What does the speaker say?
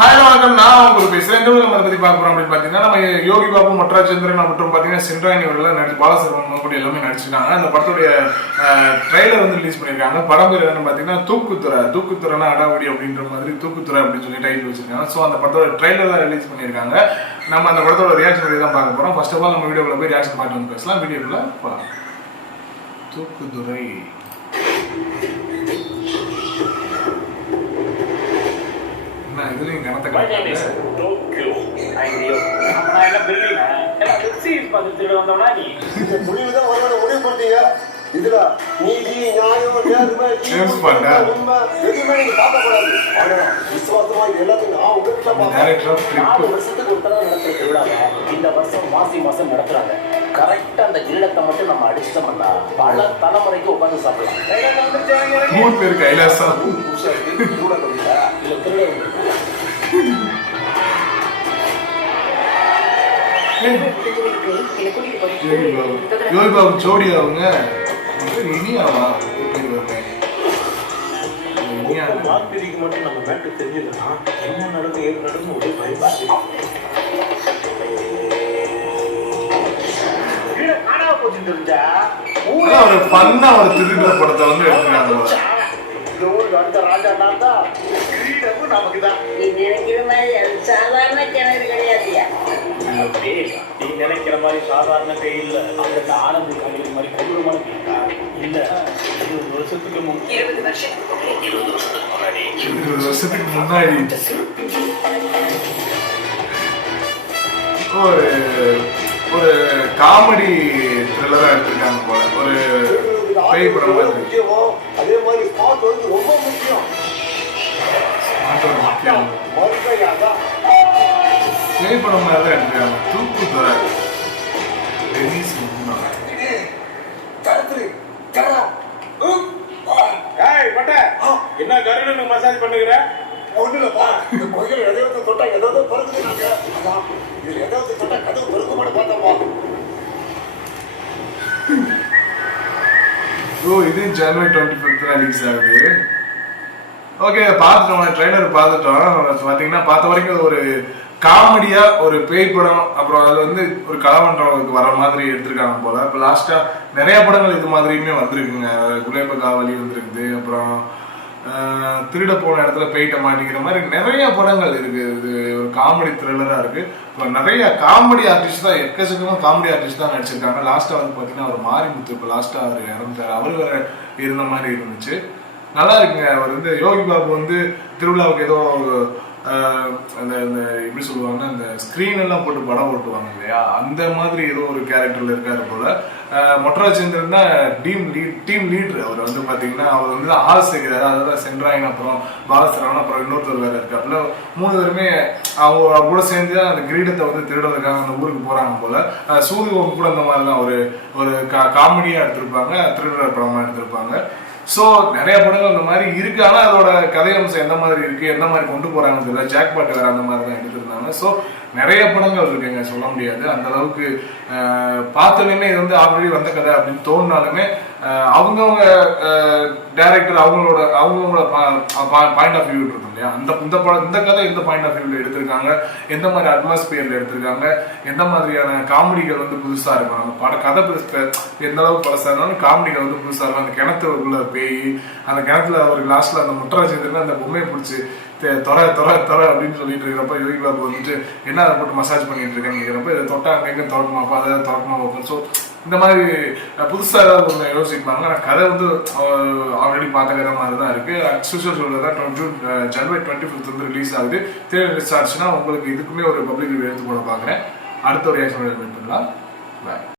Hi வணக்கம், நான் உங்களுக்கு பேசுறேன். இந்த நம்ம பத்தி பார்க்க போறோம் அப்படின்னு பாத்தீங்கன்னா, நம்ம யோகி பாபு, மொட்டராஜேந்திரன் மற்றும் பாத்தீங்கன்னா சென்ட்ராயன் இவர்கள் நடிச்சு பாலசரவணன் கூட எல்லாமே நடிச்சிருக்காங்க. அந்த படத்துடைய ட்ரெய்லர் வந்து ரிலீஸ் பண்ணிருக்காங்க. படம் பேர் என்னன்னு பாத்தீங்கன்னா தூக்குத்துறைனா அடாவடி அப்படின்ற மாதிரி தூக்குத்துறை அப்படின்னு சொல்லி டைட்டில் வச்சிருக்காங்க. ஸோ அந்த படத்தோட ட்ரெய்லர் தான் ரிலீஸ் பண்ணிருக்காங்க. நம்ம அந்த படத்தோட ரியாக்ஷன் வீடியோ தான் பார்க்க போறோம். ஃபர்ஸ்ட் ஆஃப் ஆல் நம்ம வீடியோக்குள்ள போய் ரியாக்ஷன் பார்த்து வந்து பேசலாம். வீடியோக்குள்ள போகலாம். தூக்குத்துறை இதுலயும் கணத்தை முடிவு பண்ணீங்க. இதுல நீதி, நியாயம், நேர்மை, உண்மை எதுவுமே நீங்க பார்க்கக்கூடாது. விசுவாசமா இது எல்லாத்தையும் நான் உங்ககிட்ட 4 வருஷத்துக்கு ஒரு தடவை நடத்துற திருவிழாவை இந்த வருஷம் மாசம் நடத்துறாங்க. கரெக்டா அந்த கிரீடத்தை மட்டும் நம்ம அடிச்சிட்டோம்னா பல தலைமுறைக்கு உட்காந்து சாப்பிடலாம். யோகி பாபு ஜோடி அவங்க மட்டும் நம்ம மேட்டு தெரிஞ்சதுன்னா என்ன நடந்து ஏது நடந்து ஒரு பயப்பாடு. காணாம போச்சு தெரிஞ்சா ஒரு பண்ண ஒரு திருடுற படத்தை வந்து எடுத்துருக்காங்க. அடுத்த ராஜா நான் தான், நமக்கு தான். நீ நினைக்கிற மாதிரி அது சாதாரண கிணறு கிடையாதுயா. நீ நினைக்கிற மாதிரி சாதாரண கை இல்ல, அந்த ஆனந்த கழிவு மாதிரி கொடூரமான கேட்டா இல்ல. 20 வருஷத்துக்கு முன்னாடி 20 வருஷத்துக்கு முன்னாடி ஒரு காமெடி த்ரில்லரா எடுத்திருக்காங்க போல. ஒரு பேய் படம் மாதிரி. அதே மாதிரி ஸ்பாட் வந்து ரொம்ப முக்கியம். பேய் படம் மாதிரி தான் எடுத்திருக்காங்க. தூக்குத்துறை என்ன கருணு மசாஜ் பண்ணுகிற? ஒண்ணுலப்பா, இந்த கோயில் எதாவது தொட்டா ஏதாவது பிறகுதுனாங்க. இது எதாவது தொட்டா கதவு பிறகு மட்டும் பார்த்தப்பா. இது ஜனவரி 25 ரிலீஸ் ஆகுது. ஓகே, பார்த்துட்டோம், ட்ரெய்லர் பார்த்துட்டோம். பார்த்தீங்கன்னா பார்த்த வரைக்கும் ஒரு காமெடியா ஒரு பேய் படம், அப்புறம் அது வந்து ஒரு கலவன்றவங்களுக்கு வர மாதிரி எடுத்திருக்காங்க போல. இப்போ லாஸ்டா நிறைய படங்கள் இது மாதிரியுமே வந்திருக்குங்க. குலேப காவலி வந்திருக்குது, அப்புறம் திருட போன இடத்துல பேய்ட்ட மாட்டிக்கிற மாதிரி நிறைய படங்கள் இருக்கு. இது ஒரு காமெடி த்ரில்லரா இருக்கு. இப்போ நிறைய காமெடி ஆர்டிஸ்ட் தான், எக்கச்சக்கமா காமெடி ஆர்டிஸ்ட் தான் நடிச்சிருக்காங்க. லாஸ்டா வந்து பாத்தீங்கன்னா ஒரு மாரிமுத்து, இப்போ லாஸ்டா அவர் இறந்தார். அவரு வேற இருந்த மாதிரி இருந்துச்சு. நல்லா இருக்குங்க. அவர் வந்து யோகி பாபு வந்து திருவிழாவுக்கு ஏதோ அந்த எப்படி சொல்லுவாங்கன்னா, அந்த ஸ்கிரீன் எல்லாம் போட்டு படம் ஓட்டுவாங்க இல்லையா, அந்த மாதிரி ஏதோ ஒரு கேரக்டர்ல இருக்காரு போல. மொட்டராஜேந்திரன் தான் டீம் லீடர். அவர் வந்து பாத்தீங்கன்னா அவர் வந்து ஆள் சேர்க்கிறாரு. அதாவது சென்ட்ராயன், அப்புறம் பாலசரவணன், அப்புறம் இன்னொருத்தர் வேற இருக்காப்புல. 3 பேருமே அவங்க கூட சேர்ந்து அந்த கிரீடத்தை வந்து திருடுறதுக்காக அந்த ஊருக்கு போறாங்க போல. சூதுவோம் கூட அந்த மாதிரி தான் ஒரு காமெடியா எடுத்திருப்பாங்க, திருடுற படமா எடுத்திருப்பாங்க. ஸோ நிறைய படங்கள் அந்த மாதிரி இருக்கு. ஆனால் அதோட கதையம்சம் எந்த மாதிரி இருக்கு, எந்த மாதிரி கொண்டு போறாங்கன்னு தெரியல. ஜாக்பாட் வேற அந்த மாதிரி தான் எடுத்திருந்தாங்க. ஸோ நிறைய படங்கள் இருக்குங்க, சொல்ல முடியாது. அந்த அளவுக்கு பார்த்தோன்னே இது வந்து ஆல்ரெடி வந்த கதை அப்படின்னு தோணுனாலுமே அவங்கவுங்க டைரக்டர் அவங்களோட பாயிண்ட் ஆஃப் வியூ இருக்கும் இல்லையா, இந்த கதை எந்த பாயிண்ட் ஆஃப் வியூல எடுத்திருக்காங்க, எந்த மாதிரி அட்மாஸ்பியர்ல எடுத்திருக்காங்க, எந்த மாதிரியான காமெடிகள் வந்து புதுசா இருக்கும். நம்ம கதை எந்த அளவுக்கு பழசா இருந்தாலும் காமெடிகள் வந்து புதுசா இருக்கும். அந்த கிணத்துக்குள்ள பேய், அந்த கிணத்துல அவருக்கு லாஸ்ட்ல அந்த முட்டராஜேந்திரன் அந்த பொம்மையை பிடிச்சி தொர அப்படின்னு சொல்லிட்டு இருக்கிறப்ப யோகி பாபு வந்துட்டு என்ன அதை போட்டு மசாஜ் பண்ணிட்டு இருக்கேன்னு நினைக்கிறப்ப இதை தொட்டா அங்கங்க திறக்குமாப்பா, அதை திறக்குமா வைப்போம். ஸோ இந்த மாதிரி புதுசாக ஏதாவது ஒன்று யோசிப்பாங்க. ஆனால் கதை வந்து ஆல்ரெடி பார்த்த கதை மாதிரி தான் இருக்கு. அக்சுவல் சொல்றதுதான் ஜனவரி 25 வந்து ரிலீஸ் ஆகுது. தேர்ட் ரிலீஸ் ஆச்சுன்னா உங்களுக்கு இதுக்குமே ஒரு பப்ளிக் ரிவ்யூ எடுத்து போட பார்க்குறேன். அடுத்த ஒரு ரியாக்ஷன் பண்ணலாம். பாய்.